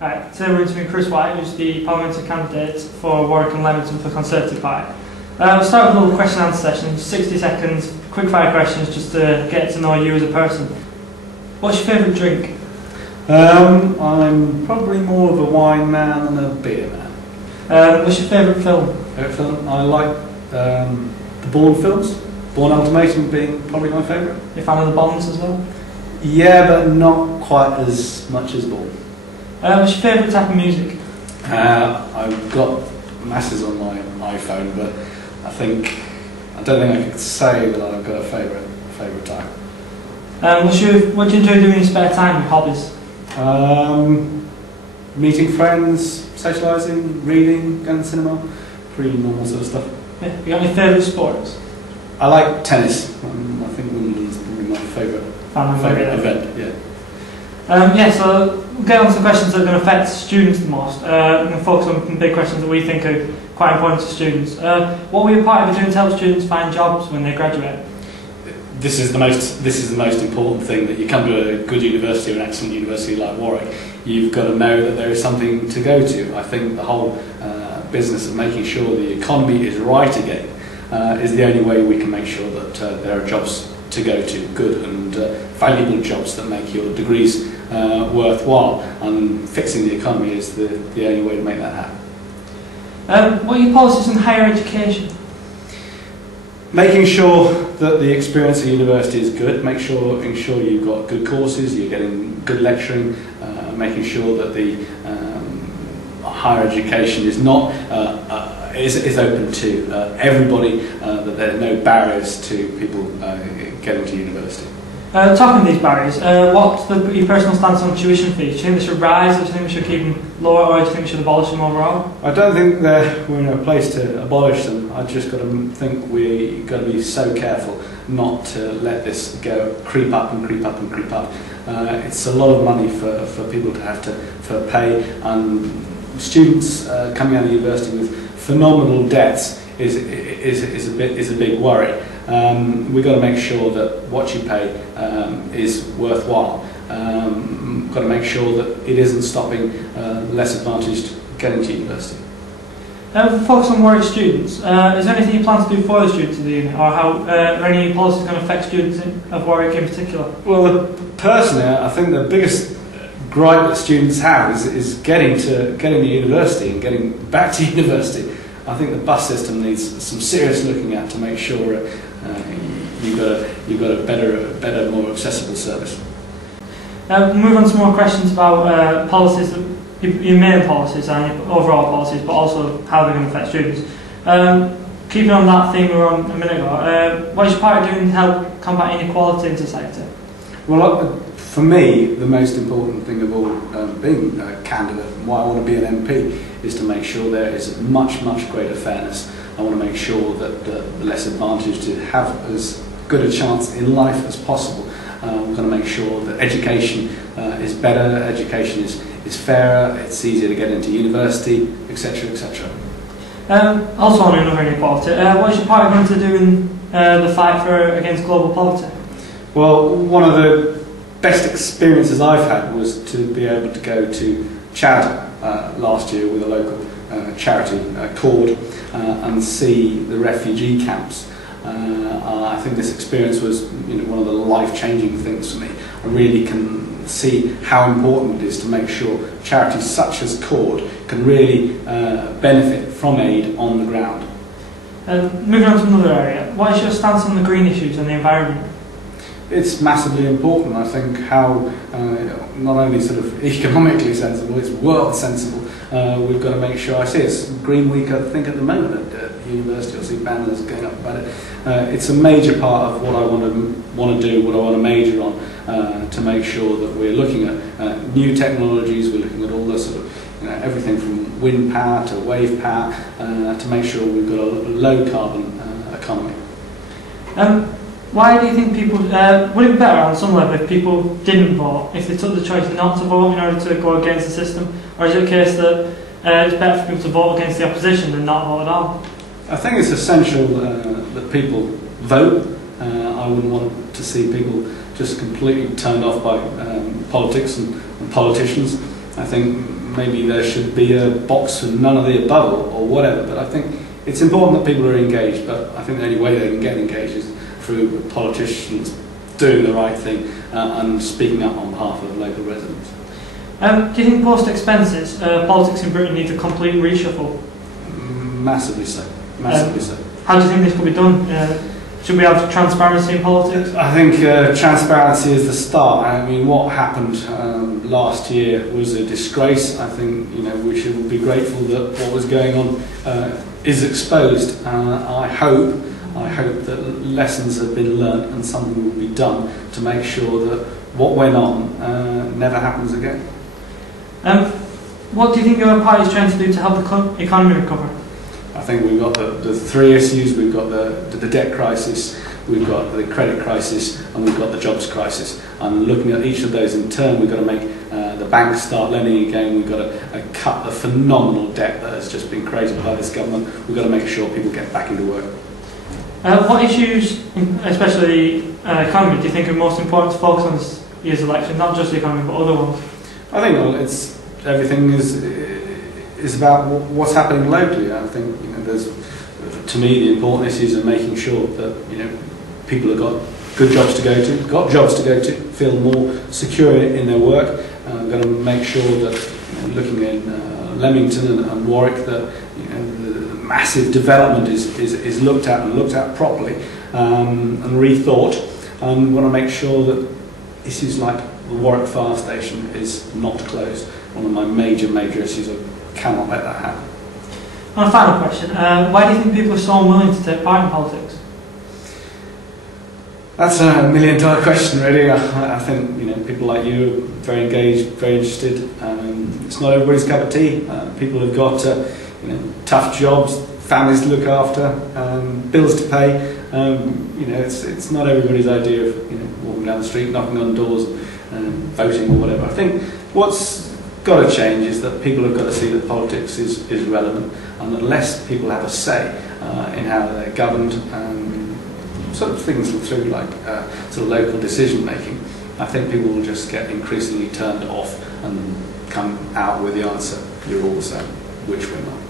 Right, today we're interviewing Chris White, who's the parliamentary candidate for Warwick and Leamington for the Conservative Party. We'll start with a little question and answer session, 60 seconds, quick fire questions just to get to know you as a person. What's your favourite drink? I'm probably more of a wine man than a beer man. What's your favourite film? Favourite film? I like the Bourne films. Bourne Ultimatum being probably my favourite. You're a fan of the Bonds as well? Yeah, but not quite as much as Bourne. What's your favourite type of music? I've got masses on my iPhone, but I don't think I could say that I've got a favourite type. What do you enjoy doing in your spare time, your hobbies? Meeting friends, socialising, reading, going to the cinema, pretty normal sort of stuff. Yeah. You got any favourite sports? I like tennis. I think Wimbledon's probably my favourite event. Yeah. So we'll get on to the questions that are going to affect students the most. We're going to focus on some big questions that we think are quite important to students. What will your party be doing to help students find jobs when they graduate? This is the most important thing, that you come to a good university, or an excellent university like Warwick, you've got to know that there is something to go to. I think the whole business of making sure the economy is right again is the only way we can make sure that there are jobs to go to, good and valuable jobs that make your degrees worthwhile, and fixing the economy is the only way to make that happen. What are your policies on higher education? Making sure that the experience at university is good, ensure you've got good courses, you're getting good lecturing, making sure that the higher education is not is open to everybody, that there are no barriers to people getting to university. Talking of these barriers, what's your personal stance on tuition fees? Do you think they should rise, or do you think we should keep them lower, or do you think we should abolish them overall? I don't think we're in a place to abolish them. I just got to think we've got to be so careful not to let this creep up and creep up and creep up. It's a lot of money for people to have to pay, and students coming out of university with phenomenal debts is a big worry. We've got to make sure that what you pay is worthwhile. Got to make sure that it isn't stopping less advantaged getting to university. Focus on Warwick students. Is there anything you plan to do for the students of the unit, or how are any policies going to affect students of Warwick in particular? Well, personally, I think the biggest gripe that students have is getting to university and getting back to university. I think the bus system needs some serious looking at to make sure you've got a better, more accessible service. We'll move on to more questions about policies, your main policies and your overall policies, but also how they're going to affect students. Keeping on that theme we were on a minute ago, what is your party doing to help combat inequality in society? Well, for me, the most important thing of all, being a candidate and why I want to be an MP, is to make sure there is much greater fairness. I want to make sure that the less advantaged have as good a chance in life as possible. We're going to make sure that education is better, education is fairer, it's easier to get into university, etc. etc. Also on another inequality, what is your party going to do in the fight against global poverty? Well, one of the best experiences I've had was to be able to go to charity last year with a local charity called and see the refugee camps. I think this experience was one of the life-changing things for me. I really can see how important it is to make sure charities such as CORD can really benefit from aid on the ground. Moving on to another area, what is your stance on the green issues and the environment? It's massively important. I think how not only sort of economically sensible, it's world sensible. We've got to make sure. I see it's Green Week, I think, at the moment at university. I see banners going up about it. It's a major part of what I want to do, what I want to major on, to make sure that we're looking at new technologies. We're looking at all the sort of everything from wind power to wave power, to make sure we've got a low carbon economy. Why do you think people, would it be better on some level if people didn't vote, if they took the choice not to vote in order to go against the system? Or is it a case that it's better for people to vote against the opposition than not vote at all? I think it's essential that people vote. I wouldn't want to see people just completely turned off by politics and politicians. I think maybe there should be a box for none of the above or whatever. But I think it's important that people are engaged. But I think the only way they can get engaged is through politicians doing the right thing and speaking up on behalf of local residents. Do you think post-expenses, politics in Britain needs a complete reshuffle? Massively so. Massively so. How do you think this could be done? Should we have transparency in politics? I think transparency is the start. I mean, what happened last year was a disgrace. I think we should be grateful that what was going on is exposed. I hope that lessons have been learnt and something will be done to make sure that what went on never happens again. What do you think your party is trying to do to help the economy recover? I think we've got the three issues. We've got the debt crisis, we've got the credit crisis, and we've got the jobs crisis. And looking at each of those in turn, we've got to make the banks start lending again. We've got to cut the phenomenal debt that has just been created by this government. We've got to make sure people get back into work. What issues, especially the economy, do you think are most important to focus on this year's election? Not just the economy, but other ones. I think everything is about what's happening locally. I think there's, to me, the important issues are making sure that people have got good jobs to go to, feel more secure in their work. We've got to make sure that looking in Leamington and Warwick, that the massive development is looked at properly and rethought. And we want to make sure that issues like the Warwick fire station is not closed. One of my major issues. I cannot let that happen. And a final question, why do you think people are so unwilling to take part in politics? That's a $1 million question, really. I think people like you are very engaged, very interested. It's not everybody's cup of tea. People have got tough jobs, families to look after, bills to pay. It's not everybody's idea of walking down the street, knocking on doors, voting or whatever. I think what's got to change is that people have got to see that politics is relevant, and unless people have a say in how they're governed, sort of things through like sort of local decision making, I think people will just get increasingly turned off and come out with the answer, you're all the same, which we're not.